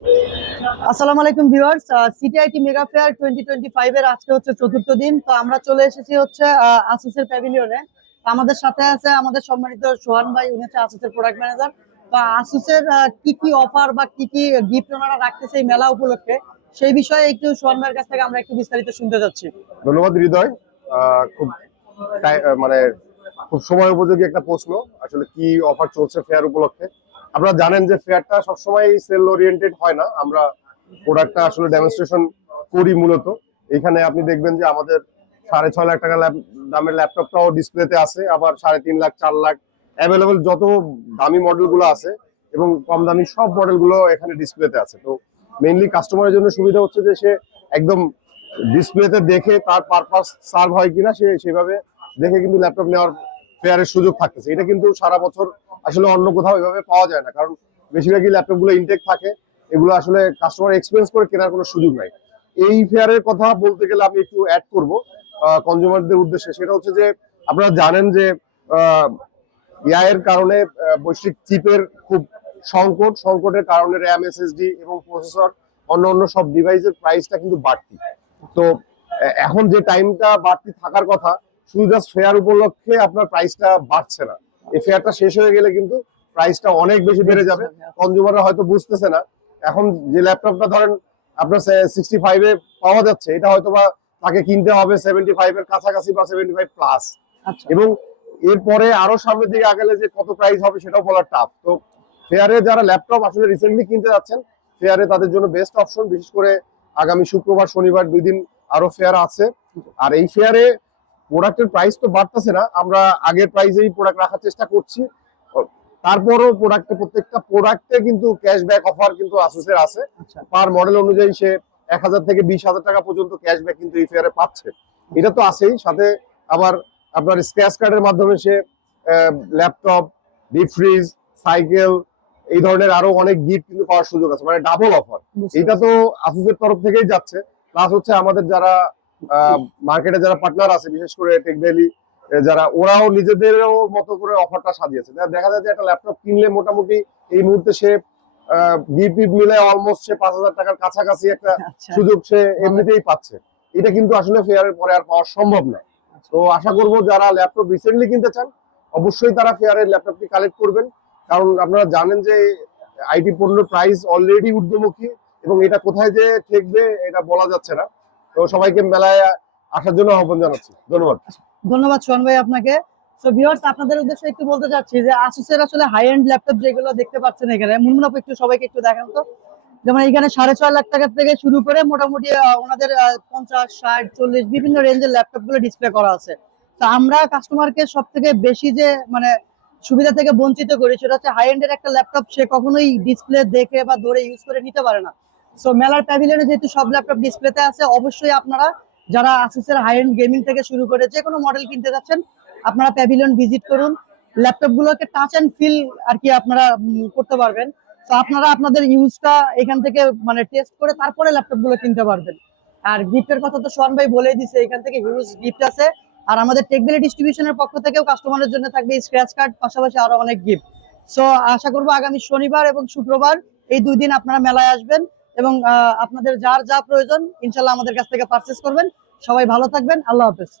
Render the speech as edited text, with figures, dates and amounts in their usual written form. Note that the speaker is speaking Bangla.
আসসালামু আলাইকুম ভিউয়ার্স, সিটিআইটি মেগা ফেয়ার 2025 এর আজকে হচ্ছে চতুর্থ দিন। তো আমরা চলে এসেছি হচ্ছে আসুসের প্যাভিলিয়নে। আমাদের সাথে আছে আমাদের সম্মানিত সোহান ভাই, উনি হচ্ছে আসুসের প্রোডাক্ট ম্যানেজার। তো আসুসের কি কি অফার বা কি কি গিফট ওনারা রাখতেছে এই মেলা উপলক্ষে, সেই বিষয়ে একটু সোহান ভাইয়ের কাছ থেকে আমরা একটু বিস্তারিত শুনতে যাচ্ছি। ধন্যবাদ হৃদয়। খুব মানে খুব সময় উপযোগী একটা প্রশ্ন। আসলে কি অফার চলছে ফেয়ার উপলক্ষে? আপনারা জানেন যে ফেয়ারটা সবসময় সেল ওরিয়েন্টেড হয় না। আমরা প্রোডাক্টটা আসলে ডেমনস্ট্রেশন করি মূলত। এখানে আপনি দেখবেন যে আমাদের 6.5 লাখ টাকা দামের ল্যাপটপটাও ডিসপ্লেতে আছে, আবার 3.5 লাখ 4 লাখ অ্যাভেলেবল যত দামি মডেলগুলো আছে এবং কম দামি সব মডেলগুলো এখানে ডিসপ্লেতে আছে। তো মেইনলি কাস্টমারের জন্য সুবিধা হচ্ছে যে সে একদম ডিসপ্লেতে দেখে তার পারপাস সার্ভ হয় কিনা সে সেভাবে দেখে কিন্তু ল্যাপটপ নেওয়ার ফেয়ারের সুযোগ থাকতেছে। এটা কিন্তু সারা বছর আসলে অন্য কোথাও এভাবে পাওয়া যায় না, কারণ বেশিরভাগই ল্যাপটপ গুলো ইনটেক থাকে। এগুলো আসলে কাস্টমার এক্সপেরিয়েন্স করে কেনার কোনো সুযোগ নাই। এই ফেয়ারের কথা বলতে গেলে আমি একটু অ্যাড করবো কনজিউমারদের উদ্দেশ্যে। সেটা হচ্ছে যে আপনারা জানেন যে এর কারণে বৈশ্বিক চিপের খুব সংকটের কারণে র্যাম, এসএসডি এবং প্রসেসর অন্য অন্য সব ডিভাইসের প্রাইসটা কিন্তু বাড়তি। তো এখন যে টাইমটা বাড়তি থাকার কথা, শুধু জাস্ট ফেয়ার উপলক্ষে আপনার প্রাইসটা বাড়ছে না। এই ফেয়ারটা শেষ হয়ে গেলে কিন্তু প্রাইসটা অনেক বেশি বেড়ে যাবে। কনজিউমাররা হয়তো বুঝতেছে না। এখন যে ল্যাপটপটা ধরেন আপনার 65 পাওয়া যাচ্ছে, এটা হয়তো বা তাকে কিনতে হবে 75 এর কাছাকাছি বা 75 প্লাস। এবং এরপরে আরো সামনের দিকে আগেলে যে কত প্রাইস হবে সেটাও বলা টাফ। তো ফেয়ারে যারা ল্যাপটপ আসলে রিসেন্টলি কিনতে যাচ্ছেন, ফেয়ারে তাদের জন্য বেস্ট অপশন। বিশেষ করে আগামী শুক্রবার শনিবার 2 দিন আরো ফেয়ার আছে। আর এই ফেয়ারে প্রোডাক্টের প্রাইস তো বাড়তেছে না, আমরা আগের প্রাইসেই প্রোডাক্ট রাখার চেষ্টা করছি। তারপরও প্রত্যেকটা প্রোডাক্টে কিন্তু ক্যাশব্যাক অফার কিন্তু আসুসের আছে। পার মডেল অনুযায়ী সে 1000 থেকে 20,000 টাকা পর্যন্ত ক্যাশব্যাক কিন্তু এই ফেয়ারে পাচ্ছে। এটা তো আছেই, সাথে আবার আপনার স্ক্র্যাচ কার্ডের মাধ্যমে সে ল্যাপটপ, ডিপ ফ্রিজ, সাইকেল এই ধরনের আরো অনেক গিফট কিন্তু পাওয়ার সুযোগ আছে, মানে ডাবল অফার। এটা তো আসুসের তরফ থেকেই যাচ্ছে। প্লাস হচ্ছে আমাদের যারা মার্কেটে যারা পার্টনার আছে, বিশেষ করে টেকডেলি যারা, ওরাও নিজেদেরও মতো করে অফারটা সাজিয়েছে। দেখা যায় যে একটা ল্যাপটপ কিনলে মোটামুটি এই মুহূর্তে সে গিফট মিলে অলমোস্ট সে 5,000 টাকার কাছাকাছি একটা সুযোগ সে এমনিতেই পাচ্ছে। এটা কিন্তু আসলে ফেয়ারের পরে আর পাওয়া সম্ভব না। তো আশা করব যারা ল্যাপটপ রিসেন্টলি কিনতে চান, অবশ্যই তারা ফেয়ারের ল্যাপটপটি কালেক্ট করবেন, কারণ আপনারা জানেন যে আইটি পণ্যের প্রাইস অলরেডি ঊর্ধ্বমুখী এবং এটা কোথায় যে ঠেকবে এটা বলা যাচ্ছে না। তো সবাইকে মেলায় আসার জন্য আহ্বান জানাচ্ছি। ধন্যবাদ। ধন্যবাদ সোহান ভাই আপনাকে। সো ভিউয়ার্স, আপনাদের উদ্দেশ্যে একটু বলতে চাচ্ছি যে আসুসের আসলে হাই এন্ড ল্যাপটপ যেগুলো দেখতে পাচ্ছেন এখানে, মুনমুনাপ একটু সবাইকে একটু দেখান তো। যেমন এখানে 6.5 লাখ টাকা থেকে শুরু করে মোটামুটি ওনাদের 50, 60, 40 বিভিন্ন রেঞ্জের ল্যাপটপ গুলো ডিসপ্লে করা আছে। তো আমরা কাস্টমারকে সব থেকে বেশি যে মানে সুবিধা থেকে বঞ্চিত করি সেটা হচ্ছে হাই এন্ডের একটা ল্যাপটপ সে কখনোই ডিসপ্লে দেখে বা ধরে ইউজ করে নিতে পারে না। সো মেলার প্যাভিলিয়নে যেহেতু সব ল্যাপটপ ডিসপ্লেতে আছে, অবশ্যই আপনারা যারা আসুসের হাই এন্ড গেমিং থেকে শুরু করে যে কোনো মডেল কিনতে যাচ্ছেন, আপনারা প্যাভিলিয়ন ভিজিট করুন। ল্যাপটপ গুলোকে টাচ এন্ড ফিল আর কি আপনারা করতে পারবেন। তো আপনারা আপনাদের ইউজটা এখান থেকে মানে টেস্ট করে তারপরে ল্যাপটপ গুলো কিনতে পারবেন। আর গিফটের কথা তো সোহান ভাই বলেই দিছে, এখান থেকে হিউজ গিফট আছে। আর আমাদের টেকবেলি ডিস্ট্রিবিউশনের পক্ষ থেকেও কাস্টমারের জন্য থাকবে স্ক্র্যাচ কার্ড, পাশাপাশি আরো অনেক গিফট। সো আশা করবো আগামী শনিবার এবং শুক্রবার এই 2 দিন আপনারা মেলায় আসবেন এবং আপনাদের যার যা প্রয়োজন ইনশাল্লাহ আমাদের কাছ থেকে পারচেস করবেন। সবাই ভালো থাকবেন, আল্লাহ হাফেজ।